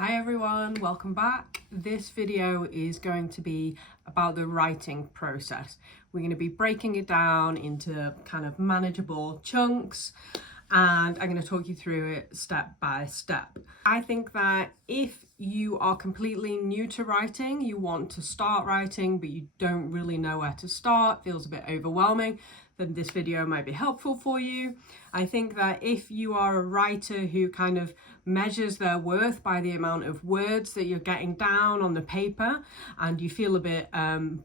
Hi everyone, welcome back. This video is going to be about the writing process. We're going to be breaking it down into kind of manageable chunks and I'm going to talk you through it step by step. I think that if you are completely new to writing, you want to start writing but you don't really know where to start, feels a bit overwhelming, then this video might be helpful for you. I think that if you are a writer who kind of measures their worth by the amount of words that you're getting down on the paper and you feel a bit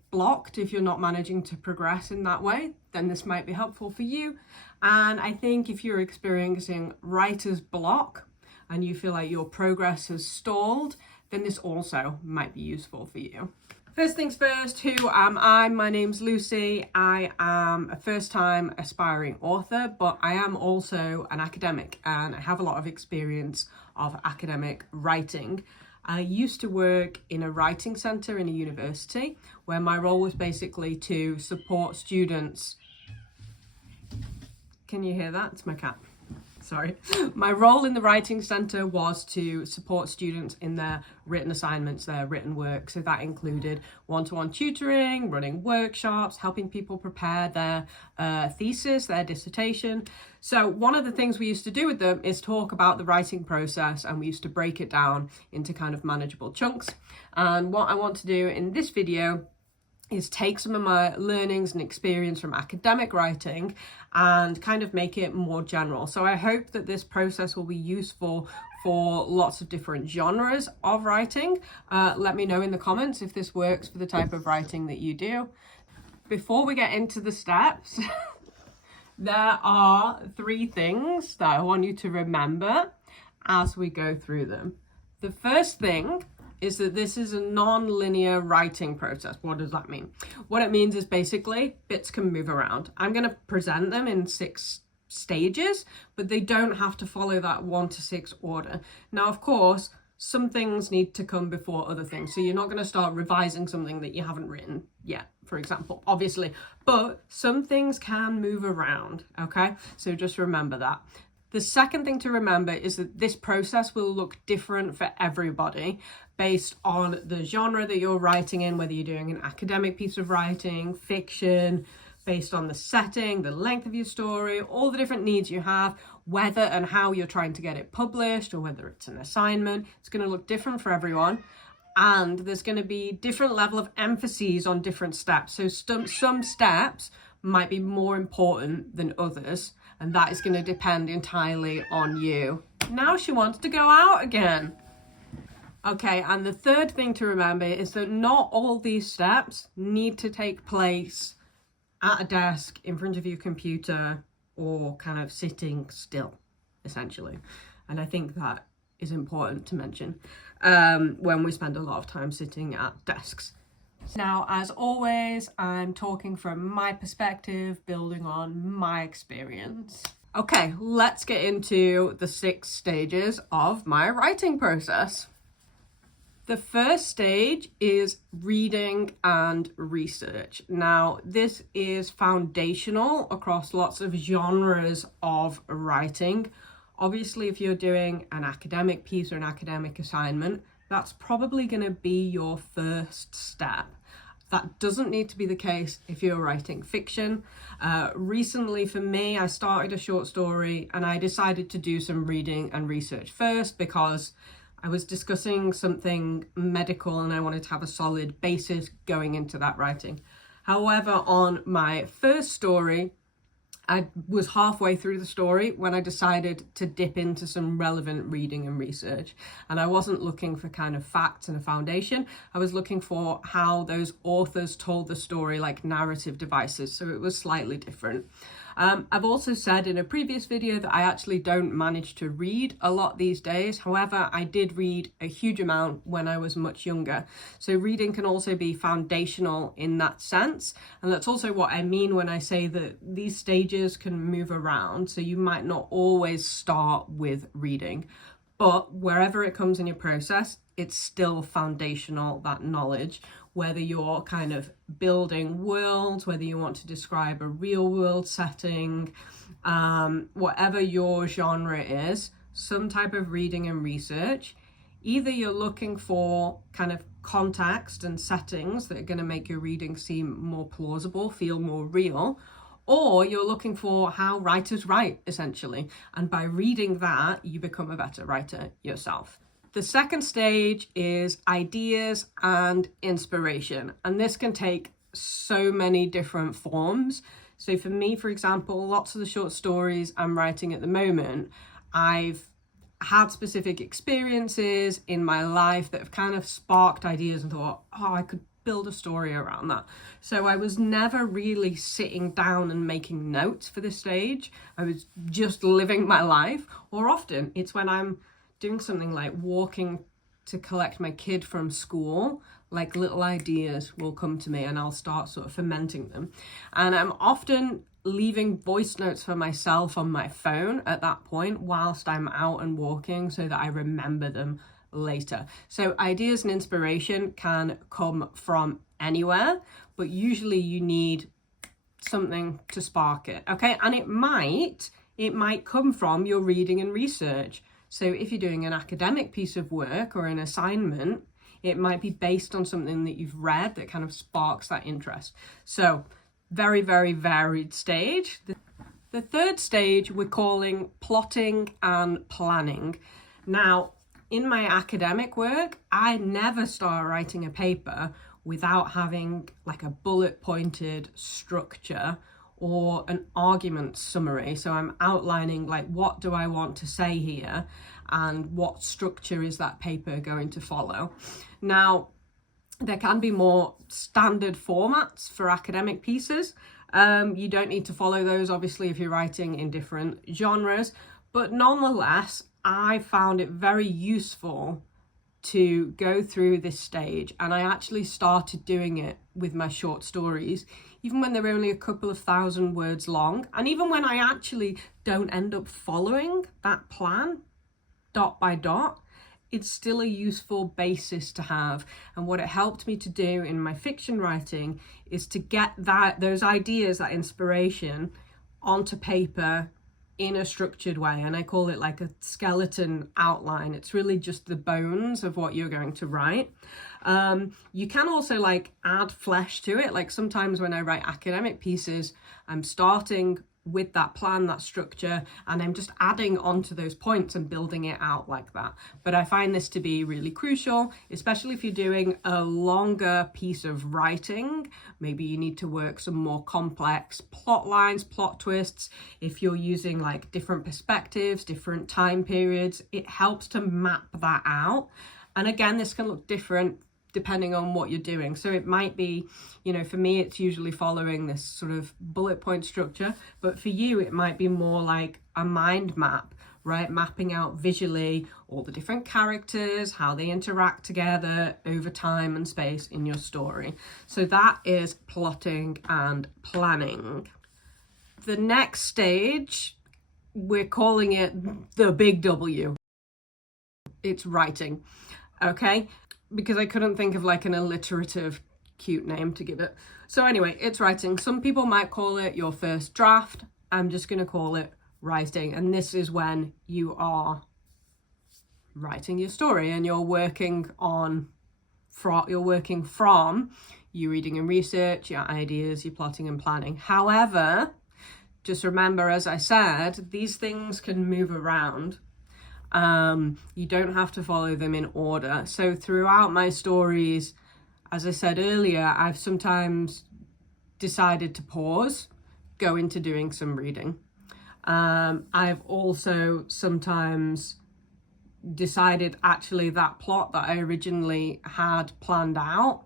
blocked if you're not managing to progress in that way, then this might be helpful for you. And I think if you're experiencing writer's block and you feel like your progress has stalled, then this also might be useful for you. First things first, who am I? My name's Lucy. I am a first-time aspiring author, but I am also an academic and I have a lot of experience of academic writing. I used to work in a writing centre in a university where my role was basically to support students. Can you hear that? It's my cat. Sorry. My role in the writing centre was to support students in their written assignments, their written work. So that included one-to-one tutoring, running workshops, helping people prepare their thesis, their dissertation. So one of the things we used to do with them is talk about the writing process, and we used to break it down into kind of manageable chunks. And what I want to do in this video is take some of my learnings and experience from academic writing and kind of make it more general. So I hope that this process will be useful for lots of different genres of writing. Let me know in the comments if this works for the type of writing that you do. Before we get into the steps, there are 3 things that I want you to remember as we go through them. The first thing is that this is a non-linear writing process. What does that mean? What it means is basically bits can move around. I'm going to present them in 6 stages, but they don't have to follow that 1 to 6 order. Now, of course, some things need to come before other things. So you're not going to start revising something that you haven't written yet, for example, obviously, but some things can move around. Okay. So just remember that. The second thing to remember is that this process will look different for everybody based on the genre that you're writing in, whether you're doing an academic piece of writing, fiction, based on the setting, the length of your story, all the different needs you have, whether and how you're trying to get it published or whether it's an assignment. It's going to look different for everyone. And there's going to be different level of emphases on different steps. So some steps might be more important than others, and that is going to depend entirely on you. Now she wants to go out again. Okay, and the third thing to remember is that not all these steps need to take place at a desk, in front of your computer, or kind of sitting still, essentially. And I think that is important to mention when we spend a lot of time sitting at desks. Now, as always, I'm talking from my perspective, building on my experience. Okay, let's get into the 6 stages of my writing process. The first stage is reading and research. Now, this is foundational across lots of genres of writing. Obviously, if you're doing an academic piece or an academic assignment, that's probably going to be your first step. That doesn't need to be the case if you're writing fiction. Recently for me, I started a short story and I decided to do some reading and research first because I was discussing something medical and I wanted to have a solid basis going into that writing. However, on my first story, I was halfway through the story when I decided to dip into some relevant reading and research. And I wasn't looking for kind of facts and a foundation. I was looking for how those authors told the story, like narrative devices. So it was slightly different. I've also said in a previous video that I actually don't manage to read a lot these days. However, I did read a huge amount when I was much younger. So reading can also be foundational in that sense. And that's also what I mean when I say that these stages can move around. So you might not always start with reading, but wherever it comes in your process, it's still foundational, that knowledge, whether you're kind of building worlds, whether you want to describe a real world setting, whatever your genre is, some type of reading and research Either you're looking for kind of context and settings that are going to make your reading seem more plausible, feel more real, or you're looking for how writers write, essentially. And by reading that, you become a better writer yourself. The second stage is ideas and inspiration. And this can take so many different forms. So for me, for example, lots of the short stories I'm writing at the moment, I've had specific experiences in my life that have kind of sparked ideas and thought, oh, I could build a story around that. So I was never really sitting down and making notes for this stage. I was just living my life. Or often it's when I'm doing something like walking to collect my kid from school, like little ideas will come to me and I'll start sort of fermenting them. And I'm often leaving voice notes for myself on my phone at that point whilst I'm out and walking so that I remember them later. So ideas and inspiration can come from anywhere, but usually you need something to spark it, okay? And it might come from your reading and research. So if you're doing an academic piece of work or an assignment, it might be based on something that you've read that kind of sparks that interest. So very, very varied stage. The third stage we're calling plotting and planning. Now, in my academic work, I never start writing a paper without having like a bullet pointed structure or an argument summary. So I'm outlining like, what do I want to say here and what structure is that paper going to follow? Now, there can be more standard formats for academic pieces. You don't need to follow those, obviously, if you're writing in different genres, but nonetheless, I found it very useful to go through this stage, and I actually started doing it with my short stories, even when they're only a couple of thousand words long, and even when I actually don't end up following that plan dot by dot, it's still a useful basis to have. And what it helped me to do in my fiction writing is to get those ideas, that inspiration onto paper in a structured way. And I call it like a skeleton outline. It's really just the bones of what you're going to write. You can also like add flesh to it. Like sometimes when I write academic pieces, I'm starting with that plan, that structure, and I'm just adding onto those points and building it out like that. But I find this to be really crucial, especially if you're doing a longer piece of writing. Maybe you need to work some more complex plot lines, plot twists. If you're using like different perspectives, different time periods, it helps to map that out. And again, this can look different depending on what you're doing. So it might be, for me, it's usually following this sort of bullet point structure, but for you, it might be more like a mind map, right? Mapping out visually all the different characters, how they interact together over time and space in your story. So that is plotting and planning. The next stage, we're calling it the big W. It's writing, okay? Because I couldn't think of like an alliterative cute name to give it. So anyway, it's writing. Some people might call it your first draft. I'm just going to call it writing. And this is when you are writing your story and you're working from your reading and research, your ideas, your plotting and planning. However, just remember, as I said, these things can move around. You don't have to follow them in order. So throughout my stories, as I said earlier, I've sometimes decided to pause, go into doing some reading. I've also sometimes decided actually that plot that I originally had planned out,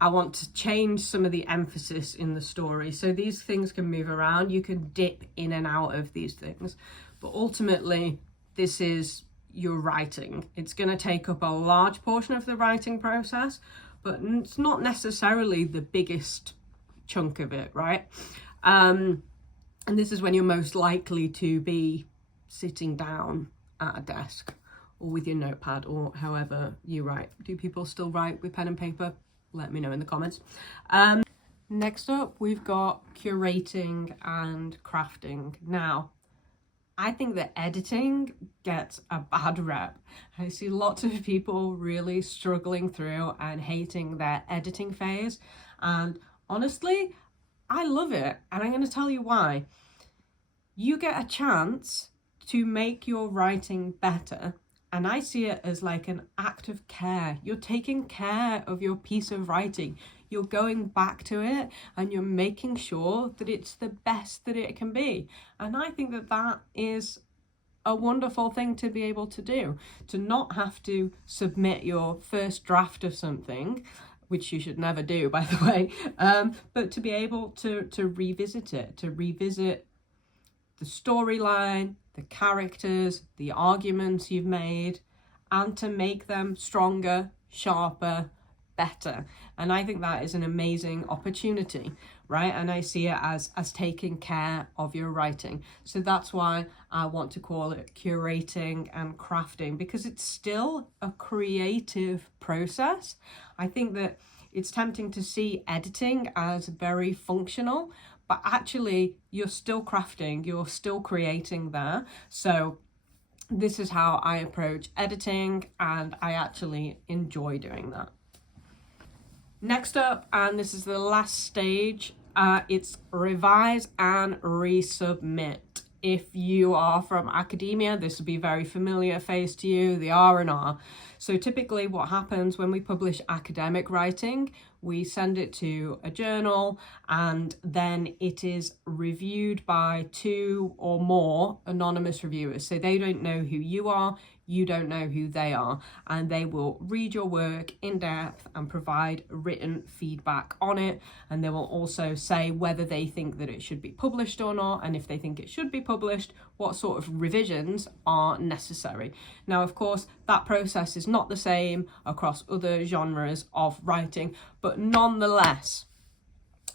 I want to change some of the emphasis in the story. So these things can move around. You can dip in and out of these things. But ultimately, this is your writing. It's going to take up a large portion of the writing process, but it's not necessarily the biggest chunk of it, right? And this is when you're most likely to be sitting down at a desk or with your notepad or however you write. Do people still write with pen and paper? Let me know in the comments. Next up, we've got curating and crafting. Now, I think that editing gets a bad rep. I see lots of people really struggling through and hating their editing phase. And honestly, I love it. And I'm going to tell you why. You get a chance to make your writing better. And I see it as like an act of care. You're taking care of your piece of writing. You're going back to it and you're making sure that it's the best that it can be. And I think that that is a wonderful thing to be able to do, to not have to submit your first draft of something, which you should never do, by the way, but to be able to revisit it, to revisit the storyline, the characters, the arguments you've made, and to make them stronger, sharper, better. And I think that is an amazing opportunity, right? And I see it as taking care of your writing. So that's why I want to call it curating and crafting, because it's still a creative process. I think that it's tempting to see editing as very functional, but actually you're still crafting, you're still creating there. So this is how I approach editing, and I actually enjoy doing that. Next up, and this is the last stage, it's revise and resubmit. If you are from academia, this will be very familiar face to you, the R&R. So typically what happens when we publish academic writing, we send it to a journal and then it is reviewed by 2 or more anonymous reviewers. So they don't know who you are, you don't know who they are, and they will read your work in depth and provide written feedback on it. And they will also say whether they think that it should be published or not, and if they think it should be published, what sort of revisions are necessary. Now, of course, that process is not the same across other genres of writing, but nonetheless,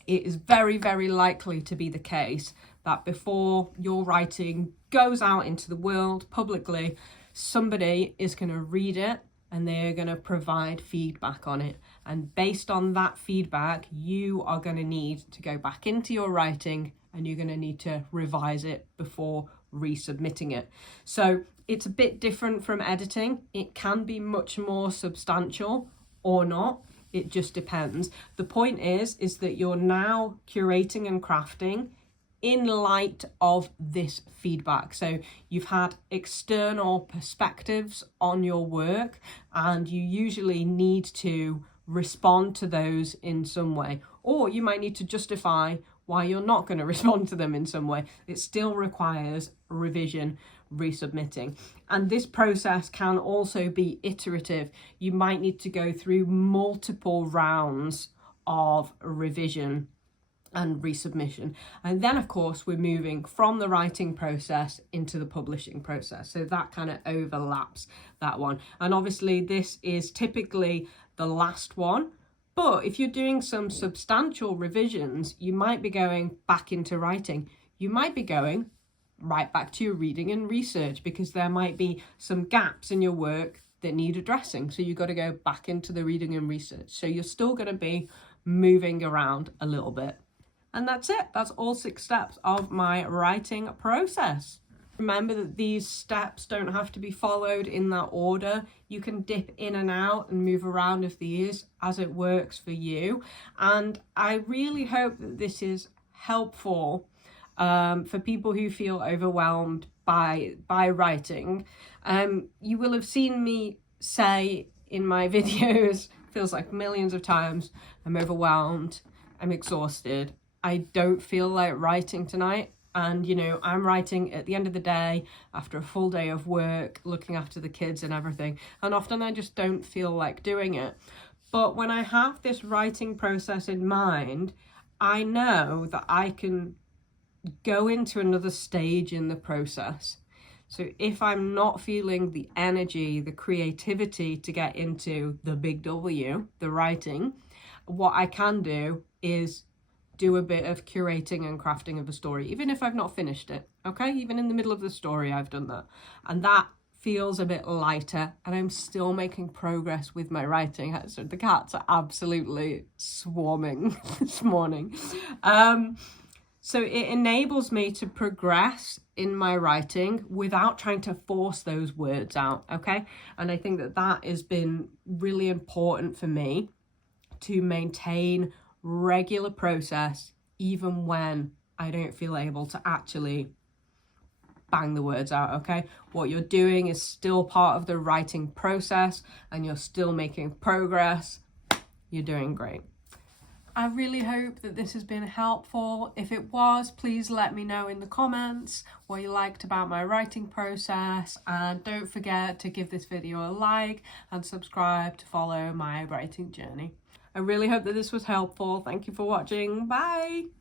it is very, very likely to be the case that before your writing goes out into the world publicly, somebody is going to read it and they're going to provide feedback on it. And based on that feedback, you are going to need to go back into your writing and you're going to need to revise it before resubmitting it. So it's a bit different from editing. It can be much more substantial or not. It just depends. The point is that you're now curating and crafting in light of this feedback. So you've had external perspectives on your work and you usually need to respond to those in some way, or you might need to justify why you're not going to respond to them in some way. It still requires revision, resubmitting. And this process can also be iterative. You might need to go through multiple rounds of revision and resubmission. And then, of course, we're moving from the writing process into the publishing process. So that kind of overlaps that one. And obviously, this is typically the last one. But if you're doing some substantial revisions, you might be going back into writing. You might be going right back to your reading and research, because there might be some gaps in your work that need addressing. So you've got to go back into the reading and research. So you're still going to be moving around a little bit. And that's it. That's all 6 steps of my writing process. Remember that these steps don't have to be followed in that order. You can dip in and out and move around of these as it works for you. And I really hope that this is helpful for people who feel overwhelmed by writing. You will have seen me say in my videos, feels like millions of times, I'm overwhelmed, I'm exhausted, I don't feel like writing tonight. And, you know, I'm writing at the end of the day after a full day of work, looking after the kids and everything. And often I just don't feel like doing it. But when I have this writing process in mind, I know that I can go into another stage in the process. So if I'm not feeling the energy, the creativity to get into the big W, the writing, what I can do is do a bit of curating and crafting of a story, even if I've not finished it, okay? Even in the middle of the story, I've done that. And that feels a bit lighter, and I'm still making progress with my writing. So the cats are absolutely swarming this morning. So it enables me to progress in my writing without trying to force those words out, okay? And I think that that has been really important for me to maintain regular process even when I don't feel able to actually bang the words out, okay? What you're doing is still part of the writing process and you're still making progress. You're doing great. I really hope that this has been helpful. If it was, please let me know in the comments what you liked about my writing process, and don't forget to give this video a like and subscribe to follow my writing journey. I really hope that this was helpful. Thank you for watching. Bye!